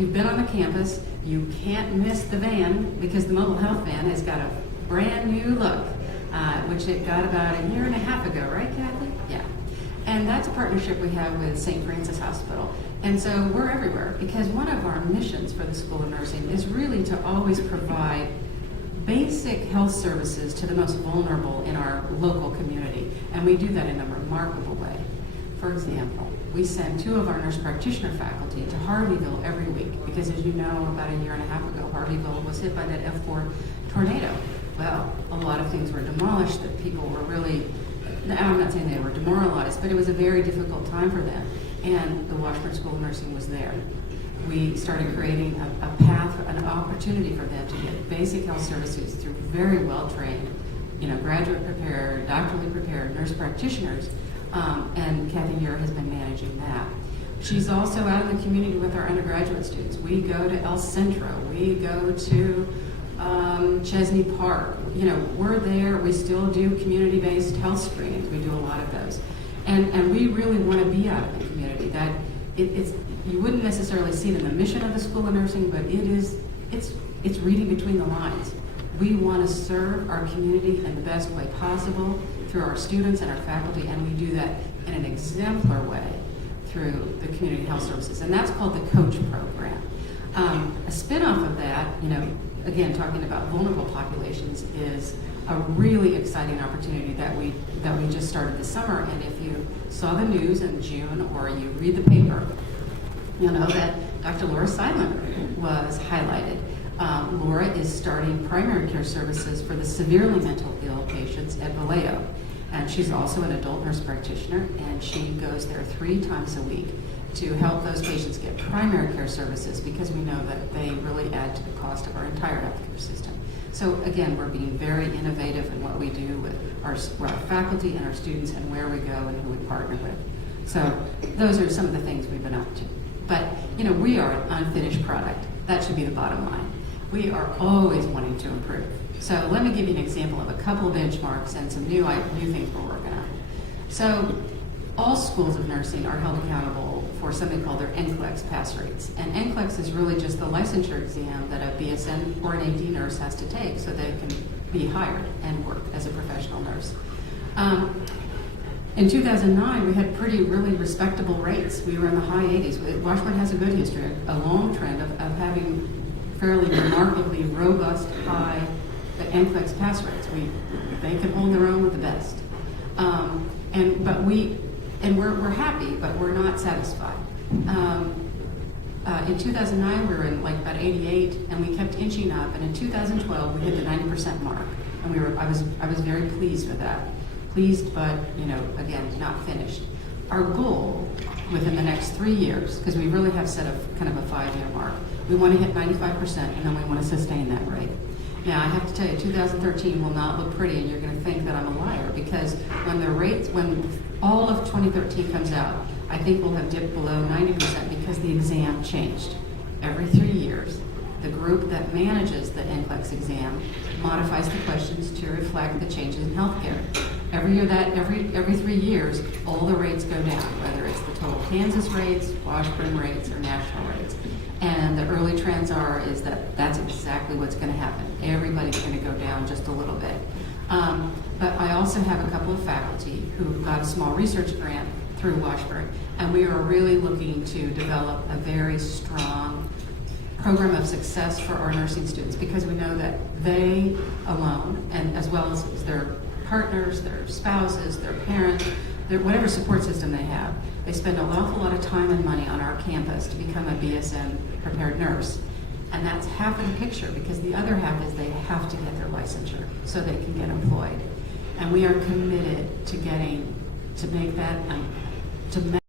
You've been on the campus, you can't miss the van because the mobile health van has got a brand new look, which it got about a year and a half ago, right, Kathy? Yeah. And that's a partnership we have with St. Francis Hospital. And so we're everywhere because one of our missions for the School of Nursing is really to always provide basic health services to the most vulnerable in our local community. And we do that in a remarkable way. For example, we send 2 of our nurse practitioner faculty to Harveyville every week because, as you know, about a year and a half ago, Harveyville was hit by that F4 tornado. Well, a lot of things were demolished that people were really, I'm not saying they were demoralized, but it was a very difficult time for them. And the Washburn School of Nursing was there. We started creating a path, an opportunity for them to get basic health services through very well-trained, graduate prepared, doctorally prepared nurse practitioners. And Kathy Muir has been managing that. She's also out in the community with our undergraduate students. We go to El Centro. We go to Chesney Park. We're there. We still do community-based health screenings. We do a lot of those. And we really want to be out in the community. That it's you wouldn't necessarily see it in the mission of the School of Nursing, but it's reading between the lines. We want to serve our community in the best way possible through our students and our faculty, and we do that in an exemplar way through the community health services, and that's called the COACH program. A spin-off of that, again, talking about vulnerable populations, is a really exciting opportunity that we just started this summer. And if you saw the news in June or you read the paper, you'll know that Dr. Laura Scheibmeir was highlighted. Laura is starting primary care services for the severely mental ill patients at Vallejo. And she's also an adult nurse practitioner, and she goes there 3 times a week to help those patients get primary care services because we know that they really add to the cost of our entire healthcare system. So again, we're being very innovative in what we do with our faculty and our students and where we go and who we partner with. So those are some of the things we've been up to. But we are an unfinished product. That should be the bottom line. We are always wanting to improve. So let me give you an example of a couple of benchmarks and some new things we're working on. So all schools of nursing are held accountable for something called their NCLEX pass rates. And NCLEX is really just the licensure exam that a BSN or an AD nurse has to take so they can be hired and work as a professional nurse. In 2009, we had really respectable rates. We were in the high 80s. Washburn has a good history, a long trend of having fairly remarkably robust, high NCLEX pass rates. They can hold their own with the best. We're happy, but we're not satisfied. In 2009, we were in about 88, and we kept inching up. And in 2012, we hit the 90% mark, and I was very pleased with that. Pleased, but again, not finished. Our goal within the next 3 years, because we really have set a kind of a 5-year mark, we want to hit 95%, and then we want to sustain that rate. Now, I have to tell you, 2013 will not look pretty, and you're going to think that I'm a liar, because when all of 2013 comes out, I think we'll have dipped below 90% because the exam changed. Every 3 years, the group that manages the NCLEX exam modifies the questions to reflect the changes in healthcare. Every 3 years, all the rates go down, whether it's the total Kansas rates, Washburn rates, or national rates. And the early trends is that that's exactly what's going to happen. Everybody's going to go down just a little bit. But I also have a couple of faculty who got a small research grant through Washburn, and we are really looking to develop a very strong program of success for our nursing students because we know that they alone, and as well as their partners, their spouses, their parents, whatever support system they have, they spend an awful lot of time and money on our campus to become a BSN prepared nurse. And that's half of the picture because the other half is they have to get their licensure so they can get employed. And we are committed to make that, to